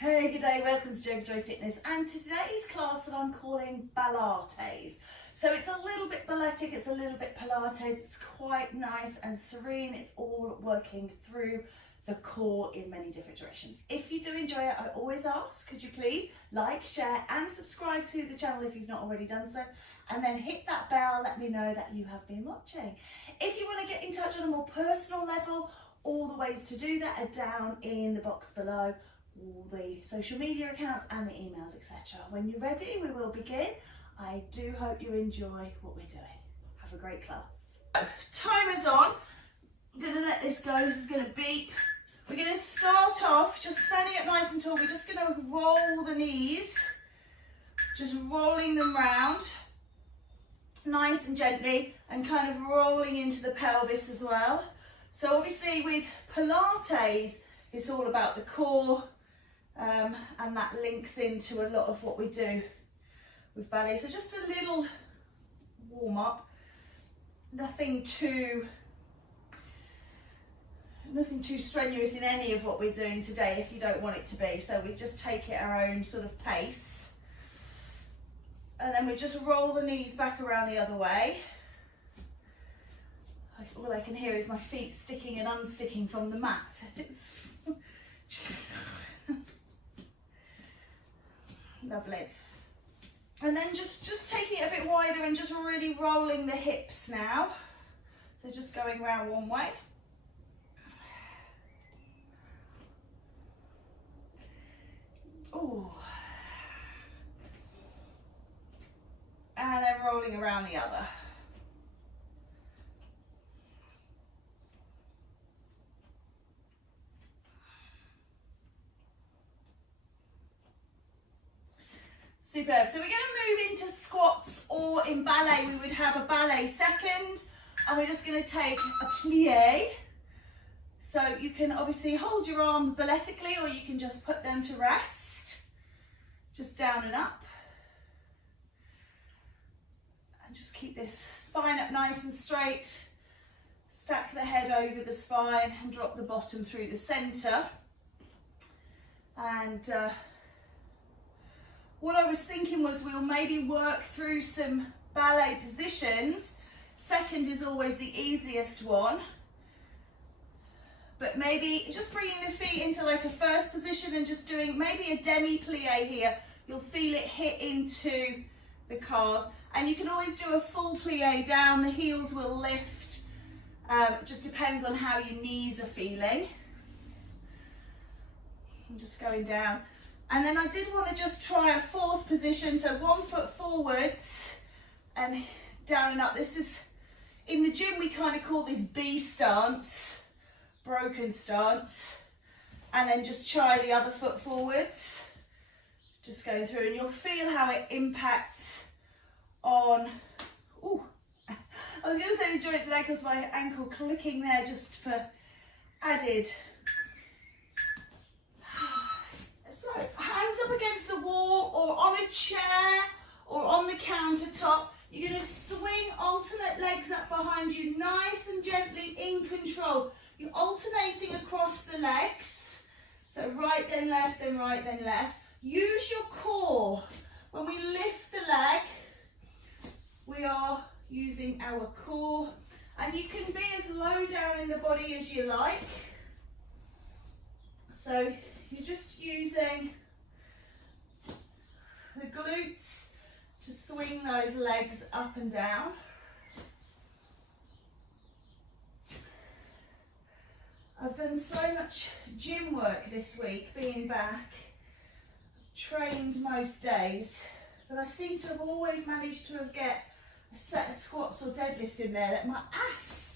Hey, good day, welcome to Joy Fitness, and to today's class that I'm calling Balates. So it's a little bit balletic, it's a little bit Pilates, it's quite nice and serene, it's all working through the core in many different directions. If you do enjoy it, I always ask, could you please like, share and subscribe to the channel if you've not already done so, and then hit that bell, let me know that you have been watching. If you want to get in touch on a more personal level, all the ways to do that are down in the box below. All the social media accounts and the emails, etc. When you're ready, we will begin. I do hope you enjoy what we're doing. Have a great class. Timer's on. I'm going to let this go. This is going to beep. We're going to start off just standing up nice and tall. We're just going to roll the knees, just rolling them round nice and gently, and kind of rolling into the pelvis as well. So obviously with Pilates, it's all about the core. And that links into a lot of what we do with ballet. So just a little warm up, nothing too strenuous in any of what we're doing today if you don't want it to be. So we just take it our own sort of pace. And then we just roll the knees back around the other way. All I can hear is my feet sticking and unsticking from the mat. It's lovely. And then just taking it a bit wider and just really rolling the hips now. So just going round one way. Ooh. And then rolling around the other. Superb. So we're going to move into squats, or in ballet we would have a ballet second, and we're just going to take a plie. So you can obviously hold your arms balletically, or you can just put them to rest, just down and up, and just keep this spine up nice and straight. Stack the head over the spine and drop the bottom through the center. And what I was thinking was we'll maybe work through some ballet positions. Second is always the easiest one. But maybe just bringing the feet into like a first position and just doing maybe a demi-plie here. You'll feel it hit into the calves. And you can always do a full plie down, the heels will lift. Just depends on how your knees are feeling. I'm just going down. And then I did want to just try a fourth position, so 1 foot forwards and down and up. This is, in the gym we kind of call this B stance, broken stance, and then just try the other foot forwards, just going through, and you'll feel how it impacts on, ooh, I was going to say the joints and ankles, my ankle clicking there just for added. Hands up against the wall or on a chair or on the countertop. You're going to swing alternate legs up behind you, nice and gently in control. You're alternating across the legs. So right then left, then right, then left. Use your core. When we lift the leg, we are using our core. And you can be as low down in the body as you like. So you're just using the glutes to swing those legs up and down. I've done so much gym work this week, being back. I've trained most days, but I seem to have always managed to get a set of squats or deadlifts in there that my ass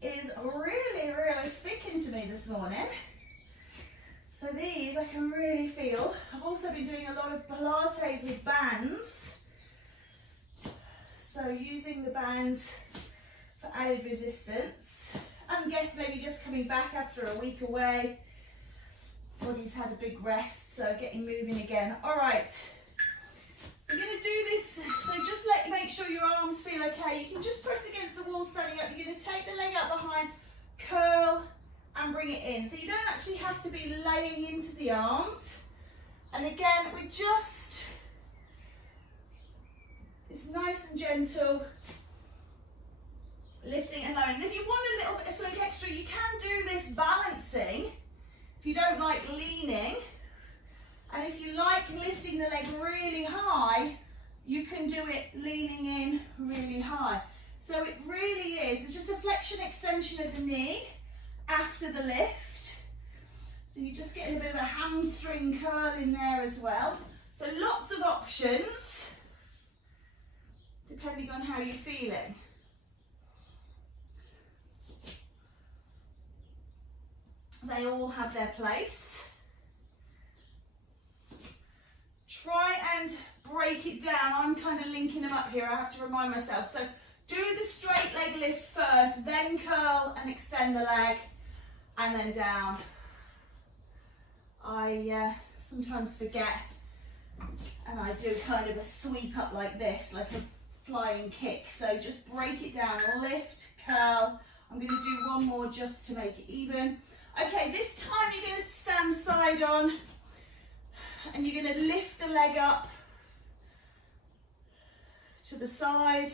is really, really speaking to me this morning. So these I can really feel. I've also been doing a lot of Pilates with bands. So using the bands for added resistance. And guess maybe just coming back after a week away. Body's had a big rest, so getting moving again. All right, we're going to do this. So just make sure your arms feel okay. You can just press against the wall standing up. You're going to take the leg out behind, curl and bring it in. So you don't actually have to be laying into the arms. And again, it's nice and gentle, lifting and lowering. And if you want a little bit of something extra, you can do this balancing if you don't like leaning. And if you like lifting the leg really high, you can do it leaning in really high. So it really is, it's just a flexion extension of the knee after the lift. So you're just getting a bit of a hamstring curl in there as well. So lots of options, depending on how you're feeling. They all have their place. Try and break it down. I'm kind of linking them up here. I have to remind myself. So do the straight leg lift first, then curl and extend the leg, and then down. I sometimes forget, and I do kind of a sweep up like this, like a flying kick. So just break it down, lift, curl. I'm going to do one more just to make it even. Okay, this time you're going to stand side on, and you're going to lift the leg up to the side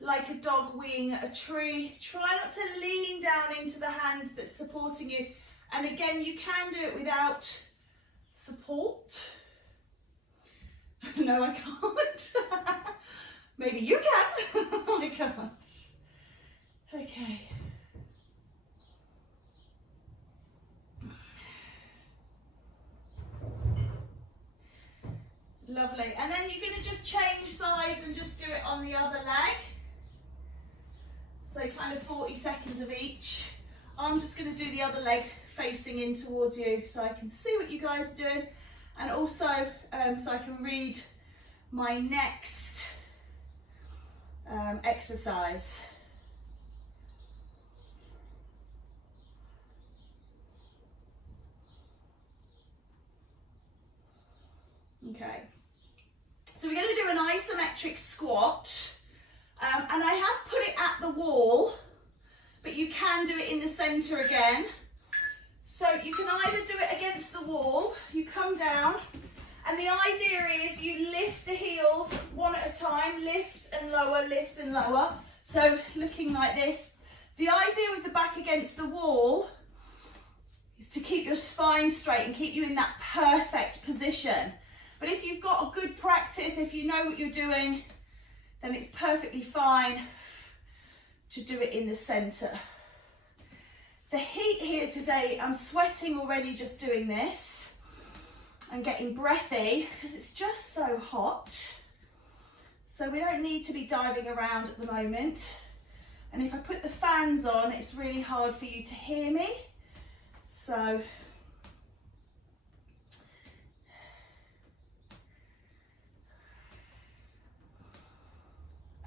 like a dog weeing at a tree. Try not to lean down into the hand that's supporting you. And again, you can do it without support. No, I can't. Maybe you can. I can't. Okay. Lovely. And then you're going to just change sides and just do it on the other leg. So kind of 40 seconds of each. I'm just going to do the other leg facing in towards you so I can see what you guys are doing, and also so I can read my next exercise. Okay, so we're going to do an isometric squat, and I have put it at the wall, but you can do it in the center again. So you can either do it against the wall, you come down, and the idea is you lift the heels one at a time, lift and lower. So looking like this. The idea with the back against the wall is to keep your spine straight and keep you in that perfect position. But if you've got a good practice, if you know what you're doing, then it's perfectly fine to do it in the center. The heat here today, I'm sweating already just doing this and getting breathy because it's just so hot. So we don't need to be diving around at the moment. And if I put the fans on, it's really hard for you to hear me. So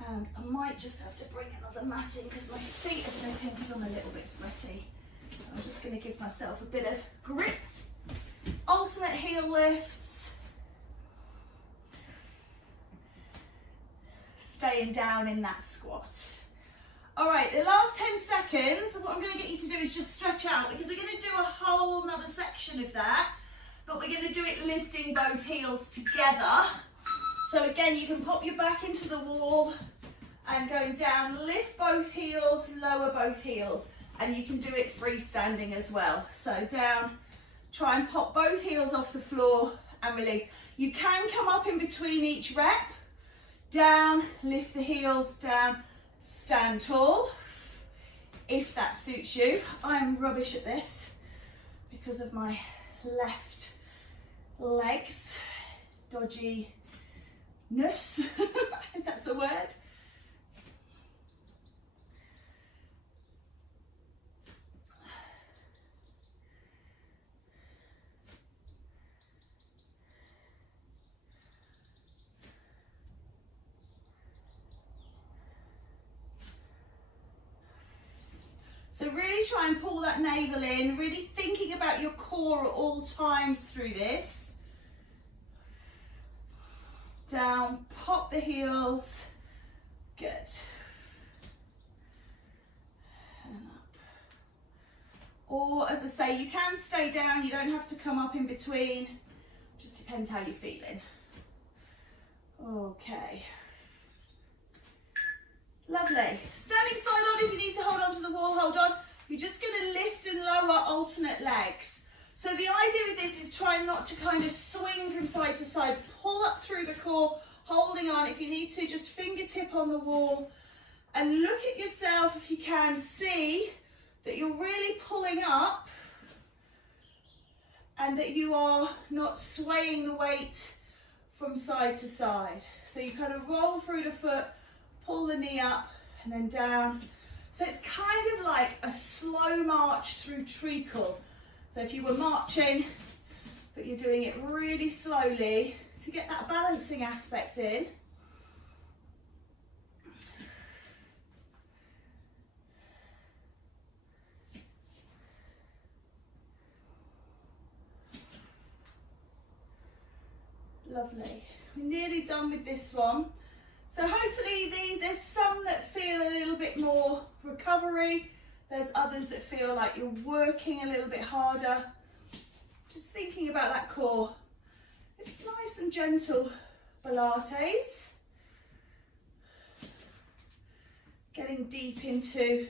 and I might just have to bring another mat in because my feet are slipping because I'm a little bit sweaty. I'm just going to give myself a bit of grip. Alternate heel lifts. Staying down in that squat. All right, the last 10 seconds, what I'm going to get you to do is just stretch out, because we're going to do a whole nother section of that, but we're going to do it lifting both heels together. So again, you can pop your back into the wall and going down, lift both heels, lower both heels. And you can do it freestanding as well. So down, try and pop both heels off the floor and release. You can come up in between each rep. Down, lift the heels, down, stand tall, if that suits you. I'm rubbish at this because of my left legs, dodginess, if that's a word. So really try and pull that navel in, really thinking about your core at all times through this. Down, pop the heels, good. And up. Or as I say, you can stay down, you don't have to come up in between. Just depends how you're feeling. Okay. Lovely. Standing side on, if you need to hold on to the wall, hold on. You're just going to lift and lower alternate legs. So the idea with this is try not to kind of swing from side to side. Pull up through the core, holding on. If you need to, just fingertip on the wall. And look at yourself, if you can, see that you're really pulling up and that you are not swaying the weight from side to side. So you kind of roll through the foot, pull the knee up and then down. So it's kind of like a slow march through treacle. So if you were marching, but you're doing it really slowly to get that balancing aspect in. Lovely. We're nearly done with this one. So hopefully there's some that feel a little bit more recovery. There's others that feel like you're working a little bit harder. Just thinking about that core. It's nice and gentle Balates. Getting deep into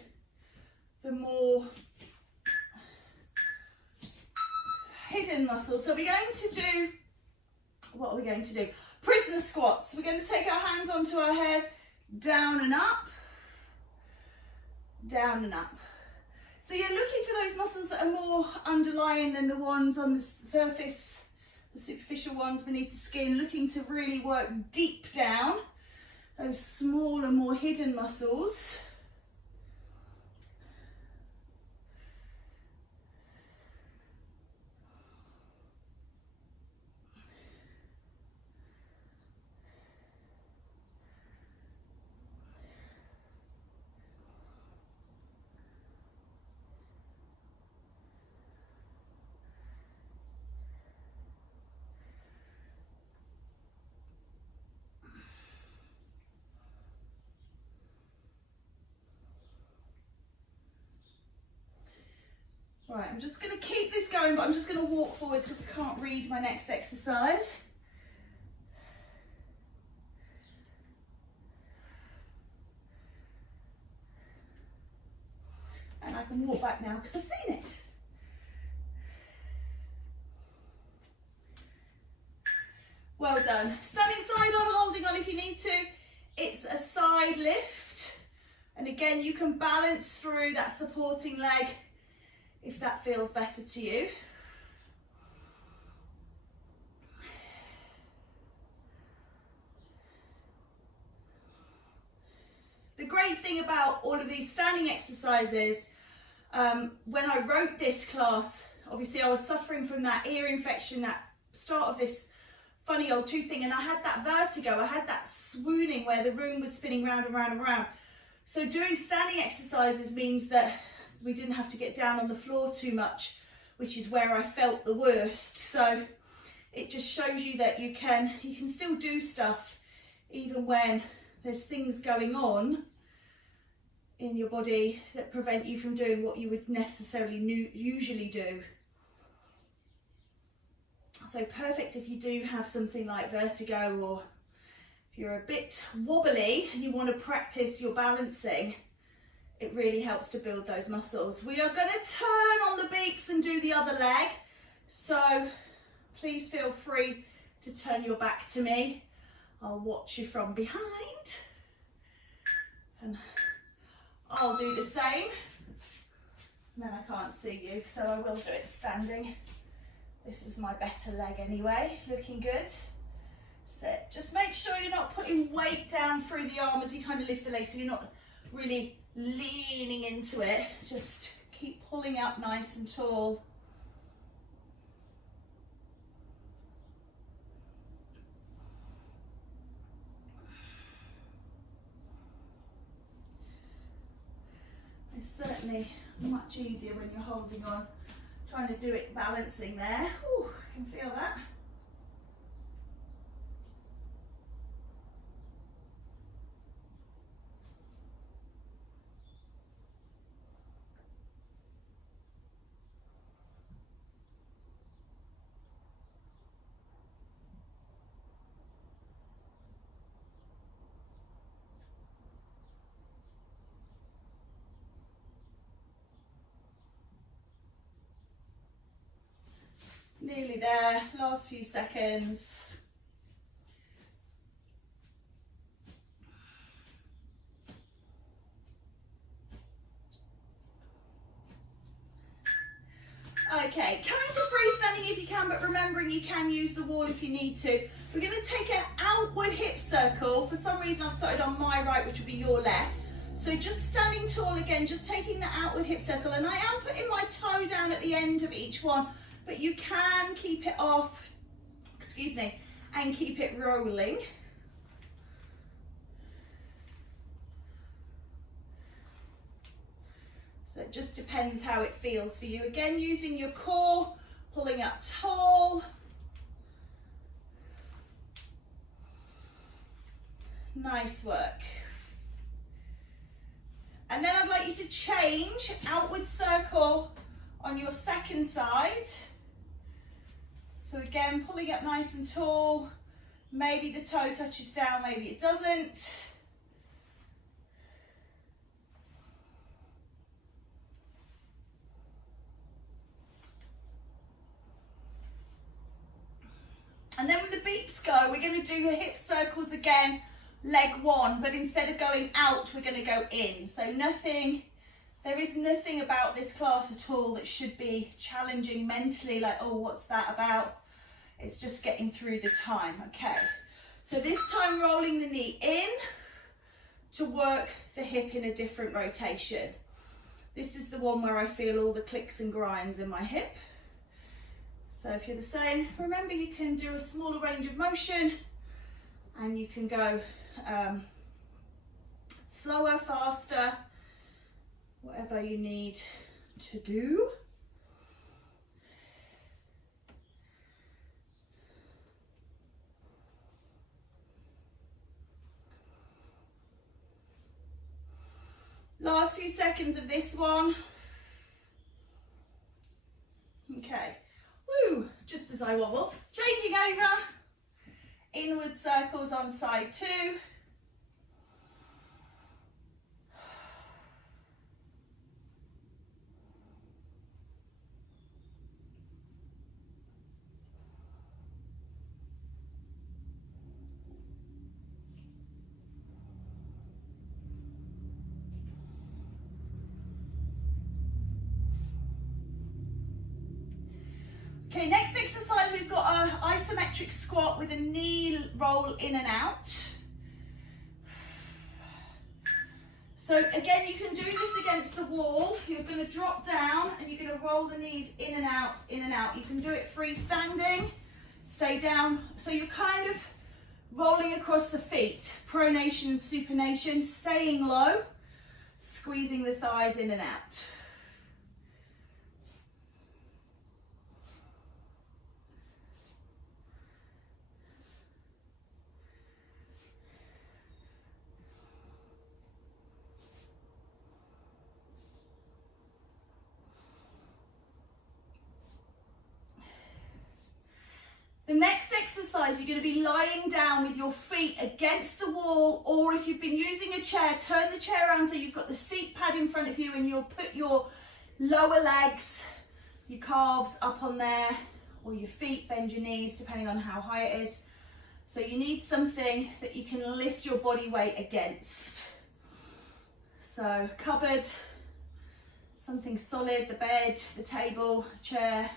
the more hidden muscles. So we're going to do, what are we going to do? Prisoner squats. We're going to take our hands onto our head, down and up, down and up. So you're looking for those muscles that are more underlying than the ones on the surface, the superficial ones beneath the skin, looking to really work deep down, those smaller, more hidden muscles. Right, I'm just going to keep this going, but I'm just going to walk forwards because I can't read my next exercise. And I can walk back now because I've seen it. Well done. Standing side on, holding on if you need to. It's a side lift. And again, you can balance through that supporting leg if that feels better to you. The great thing about all of these standing exercises, when I wrote this class, obviously I was suffering from that ear infection, that start of this funny old tooth thing, and I had that vertigo, I had that swooning where the room was spinning round and round and round. So doing standing exercises means that we didn't have to get down on the floor too much, which is where I felt the worst. So it just shows you that you can still do stuff even when there's things going on in your body that prevent you from doing what you would necessarily usually do. So perfect if you do have something like vertigo, or if you're a bit wobbly and you want to practice your balancing. It really helps to build those muscles. We are going to turn on the beaks and do the other leg. So please feel free to turn your back to me. I'll watch you from behind. And I'll do the same. And then I can't see you, so I will do it standing. This is my better leg anyway, looking good. Sit. Just make sure you're not putting weight down through the arm as you kind of lift the leg, so you're not really leaning into it. Just keep pulling up nice and tall. It's certainly much easier when you're holding on, trying to do it balancing there. Ooh, I can feel that. Nearly there, last few seconds. Okay, coming to freestanding if you can, but remembering you can use the wall if you need to. We're going to take an outward hip circle. For some reason I started on my right, which will be your left. So just standing tall again, just taking the outward hip circle, and I am putting my toe down at the end of each one, but you can keep it off, excuse me, and keep it rolling. So it just depends how it feels for you. Again, using your core, pulling up tall. Nice work. And then I'd like you to change outward circle on your second side. So again, pulling up nice and tall. Maybe the toe touches down, maybe it doesn't. And then when the beeps go, we're going to do the hip circles again, leg one, but instead of going out, we're going to go in. So there is nothing about this class at all that should be challenging mentally, like, oh, what's that about? It's just getting through the time. Okay, so this time rolling the knee in to work the hip in a different rotation. This is the one where I feel all the clicks and grinds in my hip. So if you're the same, remember you can do a smaller range of motion and you can go slower, faster, whatever you need to do. Last few seconds of this one. Okay. Woo, just as I wobble. Changing over. Inward circles on side two. Okay, next exercise, we've got an isometric squat with a knee roll in and out. So again, you can do this against the wall. You're going to drop down and you're going to roll the knees in and out, in and out. You can do it freestanding, stay down. So you're kind of rolling across the feet, pronation and supination, staying low, squeezing the thighs in and out. The next exercise, you're going to be lying down with your feet against the wall, or if you've been using a chair, turn the chair around so you've got the seat pad in front of you, and you'll put your lower legs, your calves up on there, or your feet, bend your knees depending on how high it is. So you need something that you can lift your body weight against. So cupboard, something solid, the bed, the table, the chair,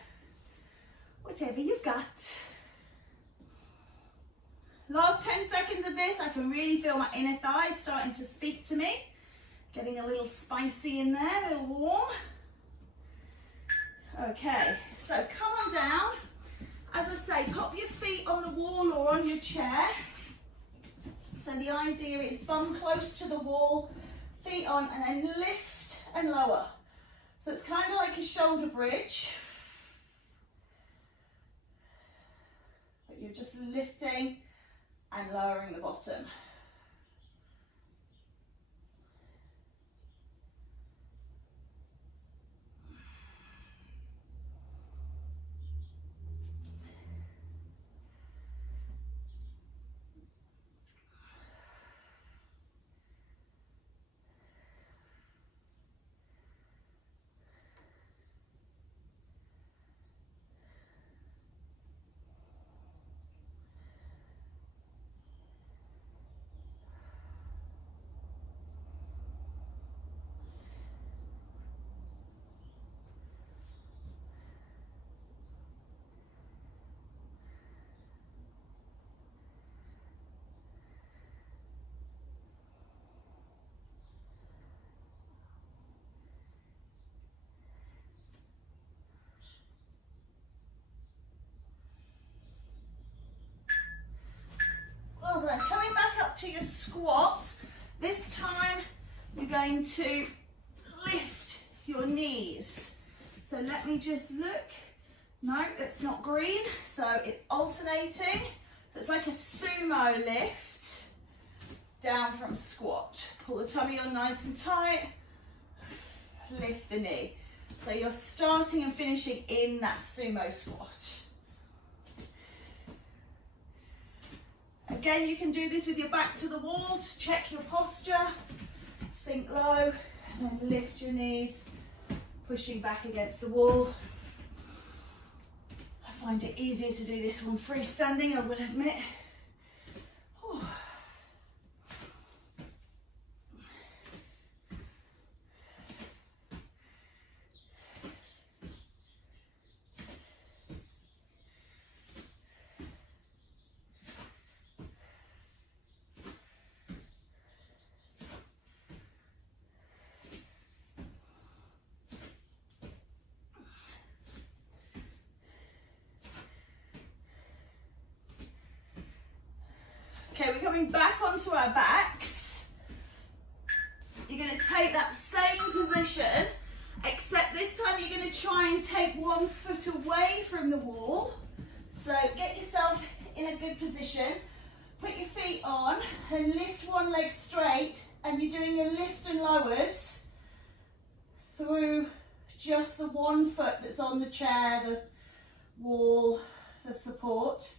whatever you've got. Last 10 seconds of this, I can really feel my inner thighs starting to speak to me. Getting a little spicy in there, a little warm. Okay, so come on down. As I say, pop your feet on the wall or on your chair. So the idea is bum close to the wall, feet on, and then lift and lower. So it's kind of like a shoulder bridge. But you're just lifting and lowering the bottom. squat. This time you're going to lift your knees. So let me just look. No, that's not green. So it's alternating. So it's like a sumo lift down from squat. Pull the tummy on nice and tight. Lift the knee. So you're starting and finishing in that sumo squat. Again, you can do this with your back to the wall to check your posture. Sink low and then lift your knees, pushing back against the wall. I find it easier to do this one freestanding, I will admit. Whew. Okay, we're coming back onto our backs. You're going to take that same position, except this time you're going to try and take 1 foot away from the wall. So get yourself in a good position, put your feet on and lift one leg straight, and you're doing your lift and lowers through just the 1 foot that's on the chair, the wall, the support.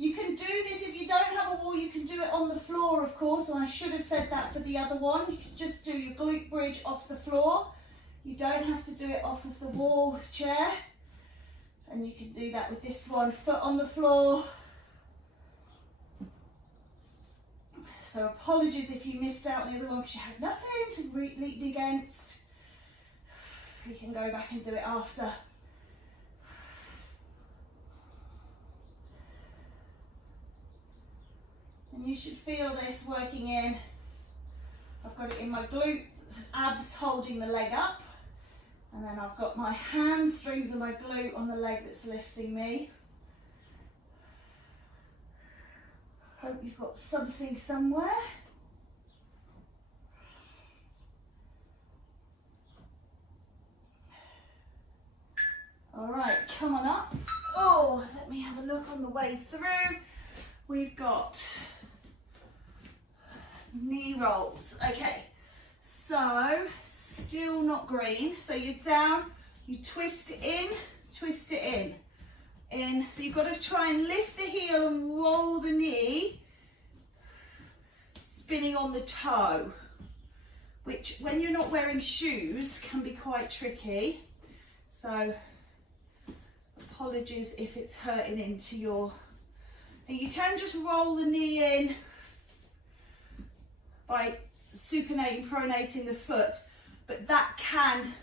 You can do this if you don't have a wall, you can do it on the floor, of course, and I should have said that for the other one. You can just do your glute bridge off the floor. You don't have to do it off of the wall chair. And you can do that with this one, foot on the floor. So apologies if you missed out on the other one because you had nothing to lean against. You can go back and do it after. And you should feel this working in. I've got it in my glutes, abs holding the leg up. And then I've got my hamstrings and my glute on the leg that's lifting me. Hope you've got something somewhere. All right, come on up. Oh, let me have a look on the way through. We've got knee rolls. Okay, so still not green. So you're down, you twist it in, in. So you've got to try and lift the heel and roll the knee, spinning on the toe, which when you're not wearing shoes can be quite tricky. So apologies if it's hurting into your... You can just roll the knee in by supinating, pronating the foot, but that can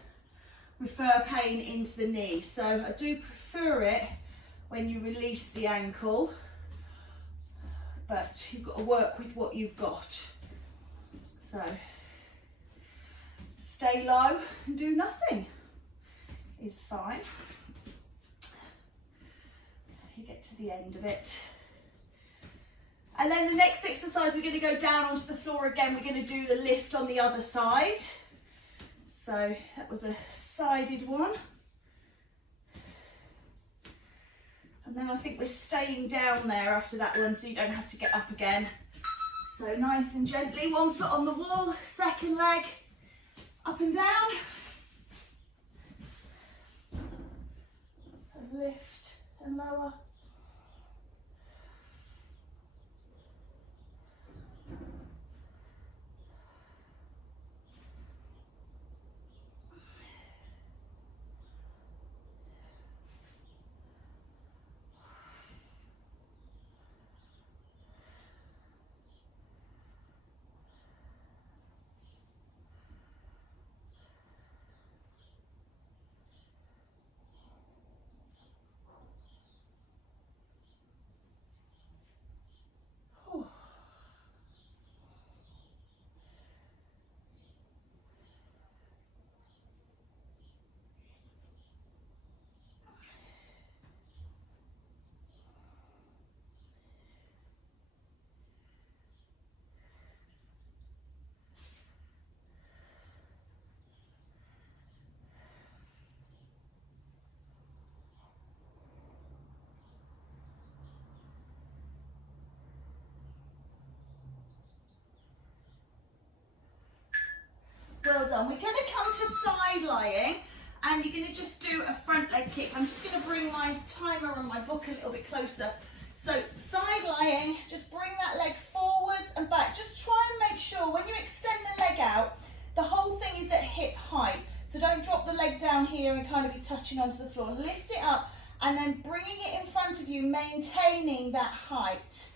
refer pain into the knee. So I do prefer it when you release the ankle, but you've got to work with what you've got. So stay low and do nothing is fine. You get to the end of it. And then the next exercise, we're going to go down onto the floor again. We're going to do the lift on the other side. So that was a sided one. And then I think we're staying down there after that one, so you don't have to get up again. So nice and gently, 1 foot on the wall, second leg, up and down. And lift and lower. done. We're going to come to side lying, and you're going to just do a front leg kick. I'm just going to bring my timer and my book a little bit closer. So side lying, just bring that leg forwards and back. Just try and make sure when you extend the leg out, the whole thing is at hip height. So don't drop the leg down here and kind of be touching onto the floor. Lift it up and then bringing it in front of you, maintaining that height.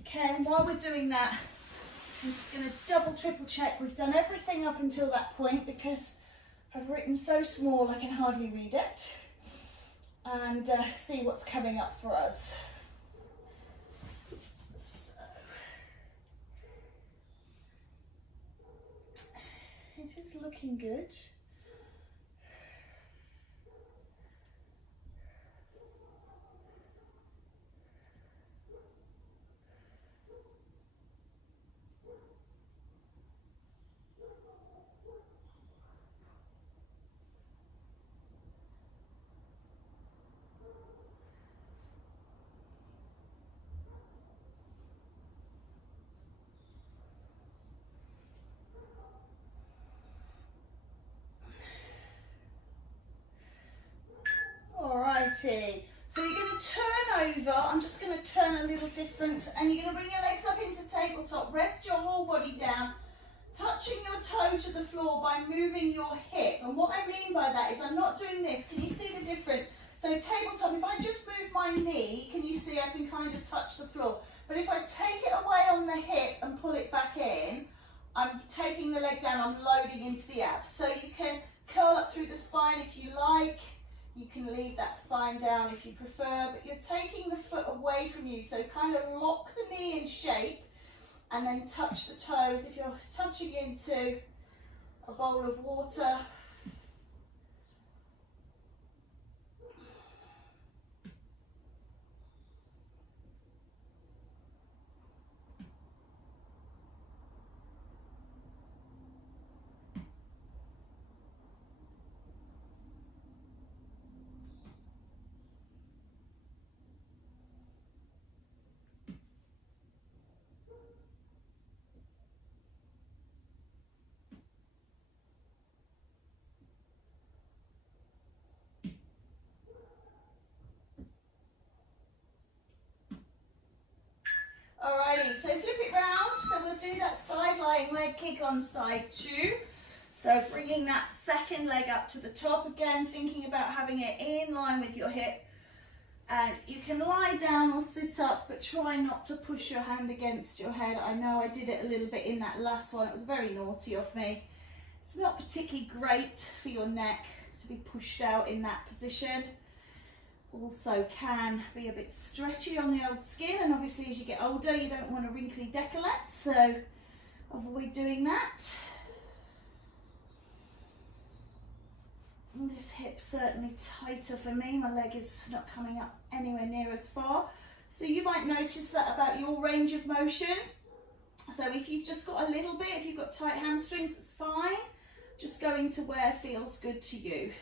Okay, and while we're doing that, I'm just going to double, triple check we've done everything up until that point, because I've written so small I can hardly read it, and see what's coming up for us. So, it is looking good. Alrighty, so you're going to turn over. I'm just going to turn a little different, and you're going to bring your legs up into tabletop. Rest your whole body down, touching your toe to the floor by moving your hip. And what I mean by that is I'm not doing this. Can you see the difference? So tabletop, if I just move my knee, can you see I can kind of touch the floor? But if I take it away on the hip and pull it back in, I'm taking the leg down, I'm loading into the abs. So you can curl up through the spine if you like. You can leave that spine down if you prefer, but you're taking the foot away from you. So kind of lock the knee in shape and then touch the toes. If you're touching into a bowl of water, alrighty, so flip it round. So we'll do that side lying leg kick on side 2. So bringing that second leg up to the top again, thinking about having it in line with your hip. And you can lie down or sit up, but try not to push your hand against your head. I know I did it a little bit in that last one. It was very naughty of me. It's not particularly great for your neck to be pushed out in that position. Also can be a bit stretchy on the old skin, and obviously as you get older you don't want a wrinkly décolleté, so avoid doing that. And this hip's certainly tighter for me. My leg is not coming up anywhere near as far. So you might notice that about your range of motion. So if you've just got a little bit, if you've got tight hamstrings, it's fine. Just going to where feels good to you.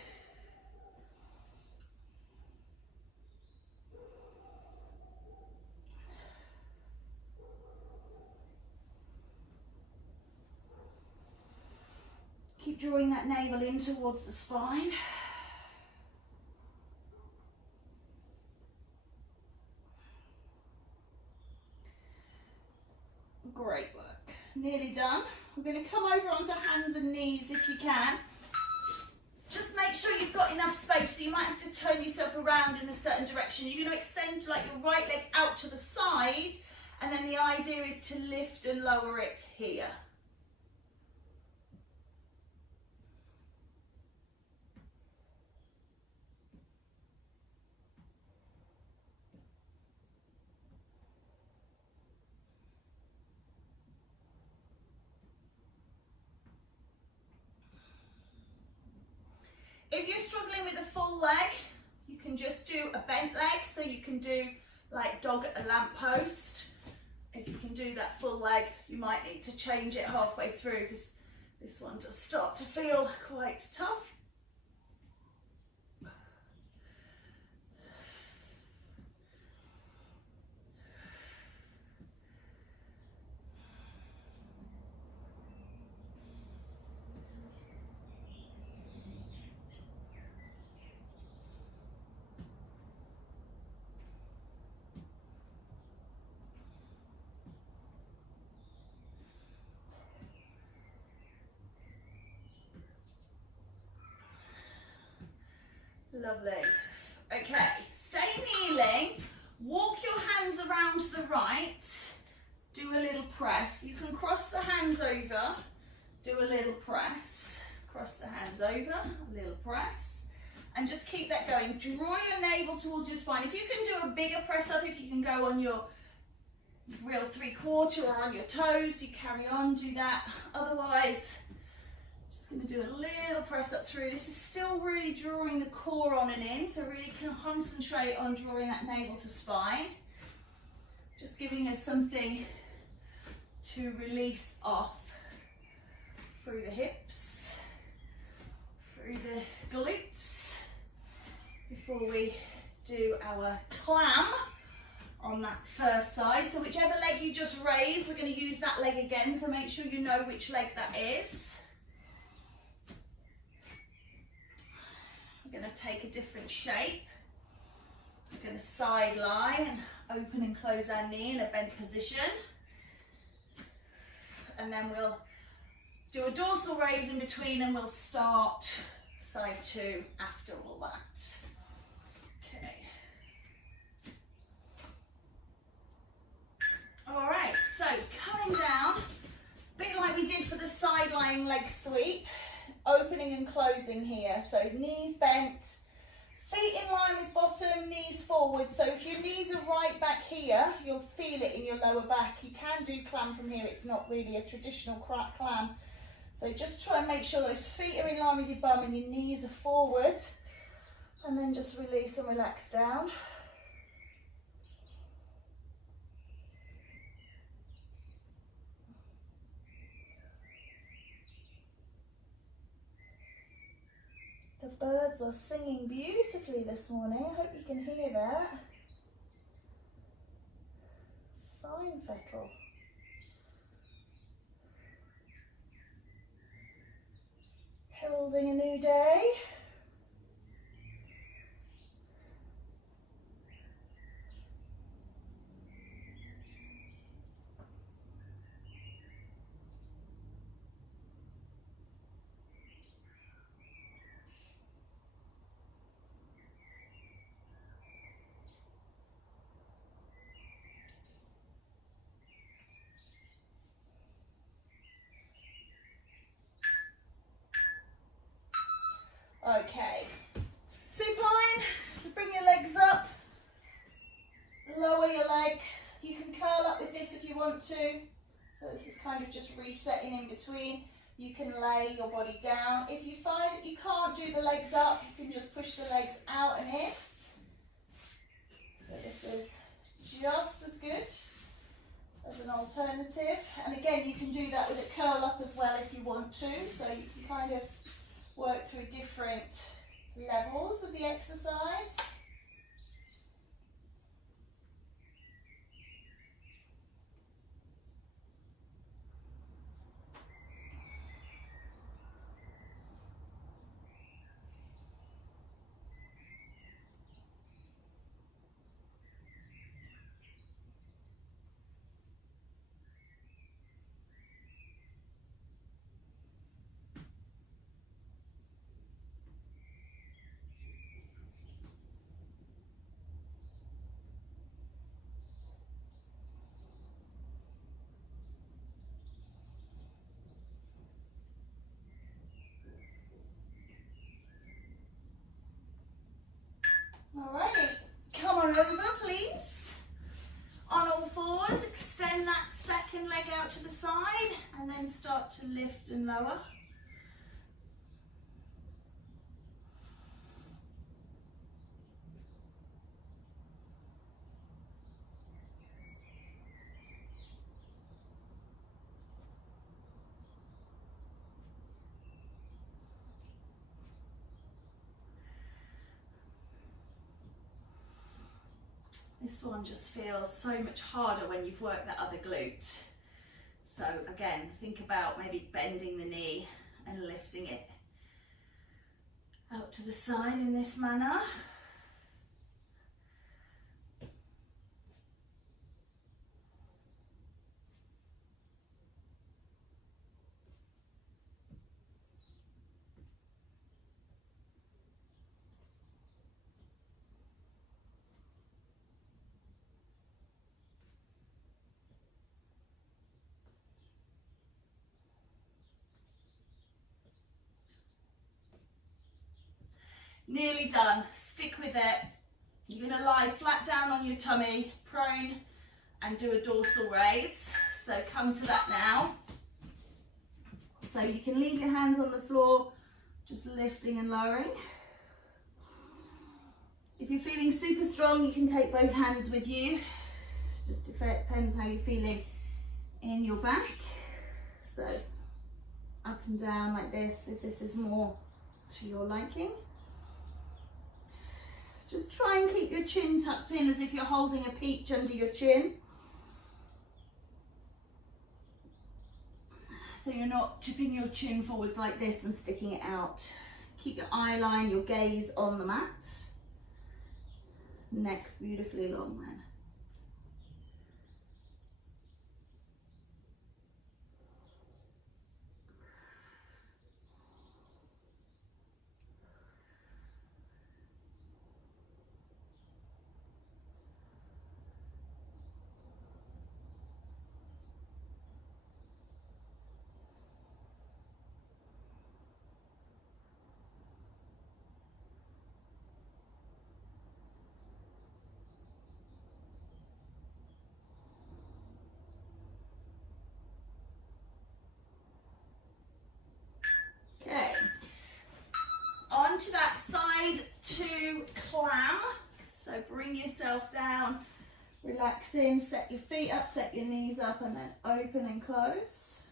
Keep drawing that navel in towards the spine. Great work. Nearly done. We're going to come over onto hands and knees if you can. Just make sure you've got enough space, so you might have to turn yourself around in a certain direction. You're going to extend like your right leg out to the side, and then the idea is to lift and lower it here. If you're struggling with a full leg, you can just do a bent leg. So you can do like dog at a lamppost. If you can do that full leg, you might need to change it halfway through, because this one does start to feel quite tough. Lovely. Okay, stay kneeling, walk your hands around to the right, do a little press. You can cross the hands over, do a little press, cross the hands over, a little press, and just keep that going. Draw your navel towards your spine. If you can do a bigger press up, if you can go on your real 3/4 or on your toes, you carry on, do that. Otherwise, just going to do a little press up through. This is still really drawing the core on and in, so really concentrate on drawing that navel to spine. Just giving us something to release off through the hips, through the glutes, before we do our clam on that first side. So whichever leg you just raised, we're going to use that leg again, so make sure you know which leg that is. We're going to take a different shape. We're going to side lie and open and close our knee in a bent position. And then we'll do a dorsal raise in between, and we'll start side 2 after all that. Okay. All right, so coming down, a bit like we did for the side lying leg sweep, opening and closing here. So knees bent, feet in line with bottom, knees forward. So if your knees are right back here, you'll feel it in your lower back. You can do clam from here. It's not really a traditional clam. So just try and make sure those feet are in line with your bum and your knees are forward. And then just release and relax down. The birds are singing beautifully this morning. I hope you can hear that. Fine fettle. Heralding a new day. Okay, supine, bring your legs up, lower your legs. You can curl up with this if you want to. So this is kind of just resetting in between. You can lay your body down. If you find that you can't do the legs up, you can just push the legs out and in. So this is just as good as an alternative. And again, you can do that with a curl up as well if you want to. So you can kind of work through different levels of the exercise. Alrighty, come on over please. On all fours, extend that second leg out to the side and then start to lift and lower. This one just feels so much harder when you've worked that other glute. So again, think about maybe bending the knee and lifting it out to the side in this manner. Nearly done. Stick with it. You're going to lie flat down on your tummy, prone, and do a dorsal raise. So come to that now. So you can leave your hands on the floor, just lifting and lowering. If you're feeling super strong, you can take both hands with you. Just depends how you're feeling in your back. So up and down like this, if this is more to your liking. Just try and keep your chin tucked in as if you're holding a peach under your chin. So you're not tipping your chin forwards like this and sticking it out. Keep your eye line, your gaze on the mat. Neck's beautifully long then. Okay, on to that side to clam. So bring yourself down, relax in, set your feet up, set your knees up, and then open and close.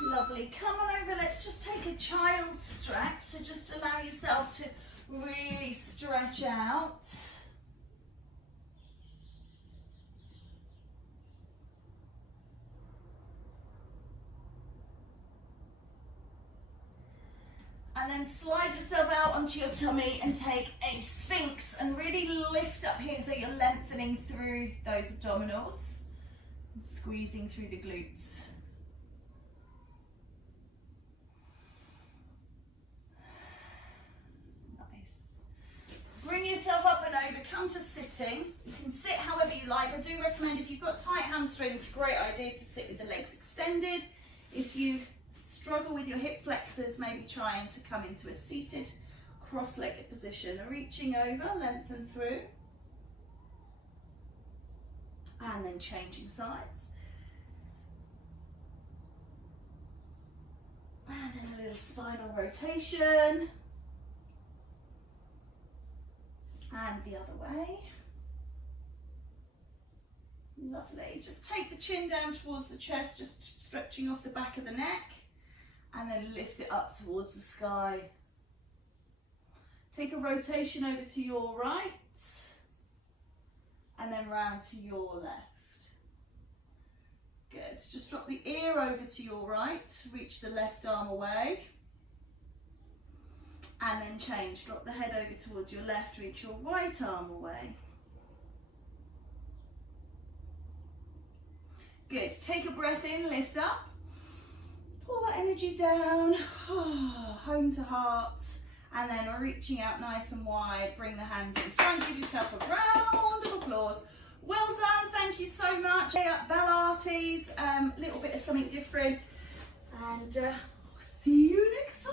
Lovely. Come on over, let's just take a child's stretch. So just allow yourself to really stretch out. And then slide yourself out onto your tummy and take a sphinx and really lift up here so you're lengthening through those abdominals and squeezing through the glutes. Bring yourself up and over, come to sitting. You can sit however you like. I do recommend if you've got tight hamstrings, a great idea to sit with the legs extended. If you struggle with your hip flexors, maybe trying to come into a seated cross-legged position. Reaching over, lengthen through. And then changing sides. And then a little spinal rotation. And the other way. Lovely. Just take the chin down towards the chest, just stretching off the back of the neck, and then lift it up towards the sky. Take a rotation over to your right, and then round to your left. Good. Just drop the ear over to your right, reach the left arm away. And then change, drop the head over towards your left, reach your right arm away. Good, take a breath in, lift up, pull that energy down, home to heart, and then reaching out nice and wide, bring the hands in front, give yourself a round of applause. Well done, thank you so much. Balates, little bit of something different, and see you next time.